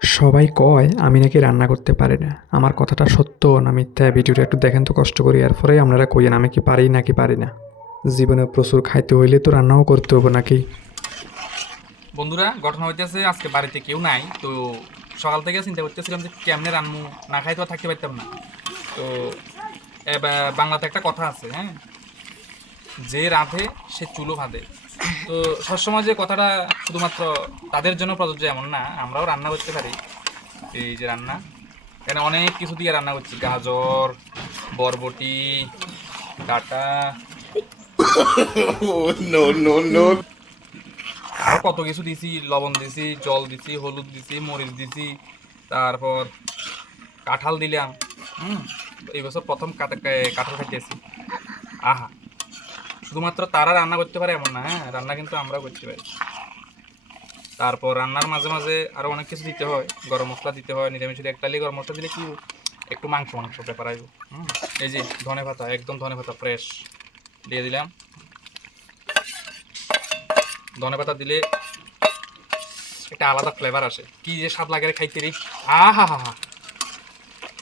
সবাই কয় আমি নাকি রান্না করতে পারি না। আমার কথাটা সত্য না মিথ্যা ভিডিওটা একটু দেখেন তো কষ্ট করি, এরপরে আপনারা কইেন আমি কি পারি নাকি পারি না। জীবনে প্রচুর খাইতে হইলে তো রান্নাও করতে হবে নাকি। বন্ধুরা, ঘটনা হইতেছে আজকে বাড়িতে কেউ নাই তো সকাল থেকে চিন্তা করতেছিলাম যে কেমনে রান্নু, না খাই তো আর থাকতে পারতাম না। তো এবার বাংলাতে একটা কথা আছে, হ্যাঁ, যে রাঁধে সে চুলো বাঁধে। তো সবসময় যে কথাটা শুধুমাত্র তাদের জন্য প্রযোজ্য এমন না, আমরাও রান্না করতে পারি। এই যে রান্না, এখানে অনেক কিছু দিয়ে রান্না করছি, গাজর, বরবটি, ডাটা, No, no, no. আরো কত কিছু দিছি, লবণ দিছি, জল দিছি, হলুদ দিছি, মরিচ দিছি, তারপর কাঁঠাল দিলাম। হুম, এই বছর প্রথম কাঁঠাল খাইতেছি। আহা, শুধুমাত্র তারা রান্না করতে পারে এমন না, হ্যাঁ, রান্না কিন্তু আমরাও করতে পারি। তারপর রান্নার মাঝে মাঝে আরো অনেক কিছু দিতে হয়, গরম মশলা দিতে হয়, নিরামিষের একটালি গরম মশলা দিলে কি একটু মাংস মাংস ব্যাপার আসবে। এই যে ধনে পাতা, একদম ধনে পাতা ফ্রেশ দিয়ে দিলাম। ধনে পাতা দিলে একটা আলাদা ফ্লেভার আসে, কি যে স্বাদ লাগে রে খাইতে রে। আহা হা হা,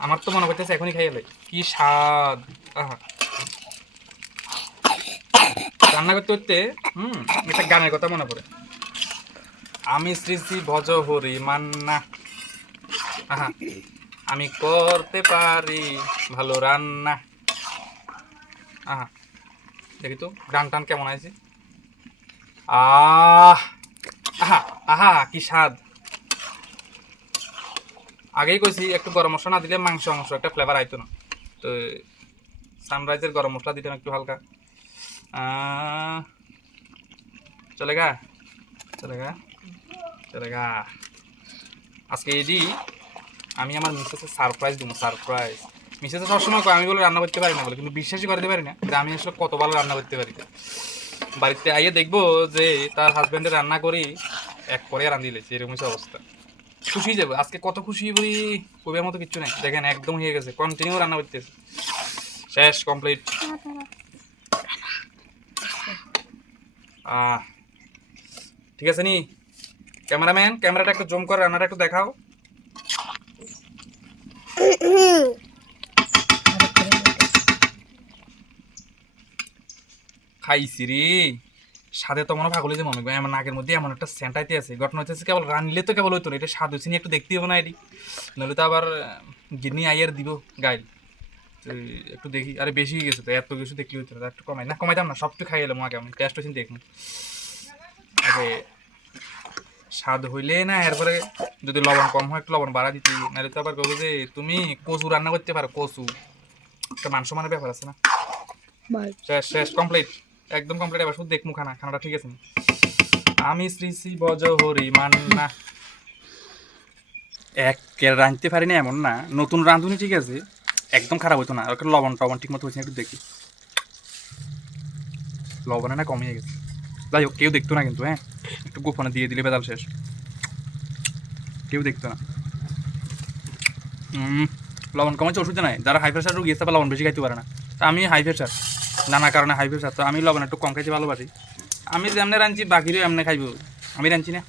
আমার তো মনে করতেছে এখনই খাইলে কি স্বাদ। আহা, রান্না করতে করতে একটা গানের কথা মনে পড়ে, আমি শ্রী শ্রী ভজ হরি মান্না। আহা, আমি করতে পারি ভালো রান্না। আহা, দেখি তো গান টান কেমন আছে। আহ, আহা আহা, কি স্বাদ। আগেই কইছি একটু গরম মশলা না দিলে মাংস মাংস একটা ফ্লেভার আইতো না। তো সানরাইজের গরম মশলা দিলাম একটু হালকা। চলেগা চলেগা চলেগা। আজকে এটি আমি আমার মিসেসের সারপ্রাইজ দিব, সারপ্রাইজ। মিসেসে সবসময় কয় আমি বলে রান্না করতে পারি না বলে, কিন্তু বিশ্বাসই করতে পারি না যে আমি আসলে কত ভালো রান্না করতে পারি। বাড়িতে আইয়ে দেখবো যে তার হাজব্যান্ডের রান্না করি এক পরে রান্না দিলেছে, এরকম অবস্থা। খুশি যাবে আজকে, কত খুশি বলি কবির মতো কিচ্ছু নেই। দেখেন একদম হয়ে গেছে, কন্টিনিউ রান্না করতেছে, শেষ কমপ্লিট। ঠিক আছে নি ক্যামেরাম্যান, ক্যামেরাটা একটু জুম করে রান্নাটা একটু দেখাও। খাইছি রে, স্বাদে তো মনে ভাগলে যে মনে করি আমার নাকের মধ্যে এমন একটা সেন্টাইতে আছে। ঘটনা হচ্ছে কেবল রানলে তো কেবল হইতো না, এটা স্বাদ হয়েছে একটু দেখতে হবে না এটি, নাহলে তো আবার গিন্নি আইয়ার দিব গাইল। একটু দেখি, আরে বেশি হয়ে গেছে তো, এত কিছু দেখলে হইতো না, একটু কমাই না, কমাইতাম না, সবটু খাই এলাম আগে, আমি টেস্ট হয়েছি দেখুন আরে স্বাদ হইলে না, এরপরে যদি লবণ কম হয় একটু লবণ বাড়া দিতে, নাহলে তো আবার বলবো যে তুমি কচু রান্না করতে পারো, কচু একটা মান সম্মানের ব্যাপার আছে না। শেষ শেষ কমপ্লিট, একদম কমপ্লিট। এবার শুধু দেখমু খানাটা ঠিক আছে। আমি শ্রী শ্রী বজ হরি মান্না। এক রাঁধতে পারি না এমন না, নতুন রাঁধুনি ঠিক আছে, একদম খারাপ হতো না, ওকে লবণ টবণ ঠিক মতো হয়েছে একটু দেখি, লবণে না কমিয়ে গেছে। যাই হোক, কেউ দেখতো না কিন্তু, হ্যাঁ, একটু গোপনে দিয়ে দিলে বেদাল শেষ, কেউ দেখতো না। লবণ কমাচ্ছে ওষুধে নাই, যারা হাই প্রেশার রোগী আছে লবণ বেশি খাইতে পারে না, তা আমি হাই প্রেশার, নানা কারণে হাই প্রেশার, তো আমি লবণ একটু কম খাইতে ভালোবাসি। আমি যেমনি রাঁধছি বাকিরও এমনি খাইব, আমি রাঁধছি না।